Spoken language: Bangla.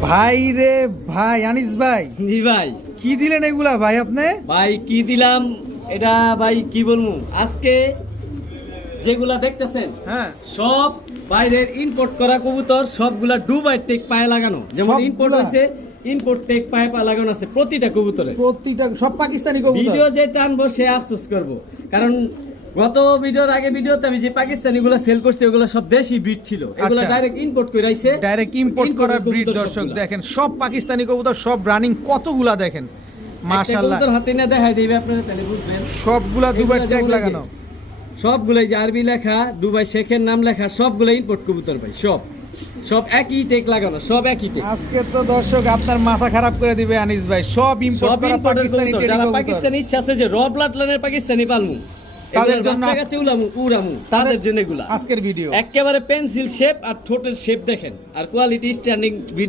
ভাই রে ভাই, আনিস ভাই জি ভাই। কি দিলেন এগুলা ভাই আপনি? ভাই কি দিলাম এটা ভাই কি বলবো, আজকে যেগুলা দেখতেছেন হ্যাঁ, সব বাইরের ইম্পোর্ট করা কবুতর, সবগুলা দুবাই টেক পায়ে লাগানো, যেমন সবগুলা? ইম্পোর্ট হইছে ইম্পোর্ট টেক পায়ে লাগানো আছে প্রতিটা কবুতরে। প্রতিটা সব পাকিস্তানি কবুতর। ভিডিও যে টানবো সে আফসোস করব, কারণ গত ভিডিওর আগে ভিডিওতে আমি যে পাকিস্তানি গুলা সেল করছি ওগুলো সব দেশি ব্রিড ছিল, এগুলো আচ্ছা। ডাইরেক্ট ইম্পোর্ট করে আইছে। ডাইরেক্ট ইম্পোর্ট করা Import ব্রিড। কবুতর দর্শক সবগুলা। দেখেন সব পাকিস্তানি কবুতর, সব রানিং কতগুলা দেখেন মাশাআল্লাহ। কবুতর হাতে না দেখাই দিবে আপনারা তাহলে বুঝবেন। সবগুলা দুবাই এগুলা ট্যাগ যেমন এই যে- লাগানো। সবগুলাই যে আরবি লেখা, দুবাই শেখের নাম লেখা, সবগুলো ইম্পোর্ট কবুতর ভাই। সব সব একই টেক লাগানো, সব একই টেক। আজকে তো দর্শক আপনার মাথা খারাপ করে দিবে আনিস ভাই, সব ইম্পোর্ট সব করা ইম্পোর্টের পাকিস্তানি কবুতর। টেরি যারা কবুতর। পাকিস্তানি ইচ্ছা আছে যে র ব্লাড লাইনের পাকিস্তানি পালমু, তাদের এগুলোর জন্য বাচ্চা কাছে উলামু উড়ামু, তাদের জন্য এগুলা আজকের ভিডিও। একেবারে পেন্সিল শেপ আর ঠোঁটের শেপ দেখেন, আর কোয়ালিটি স্ট্যান্ডিং ভিডিও।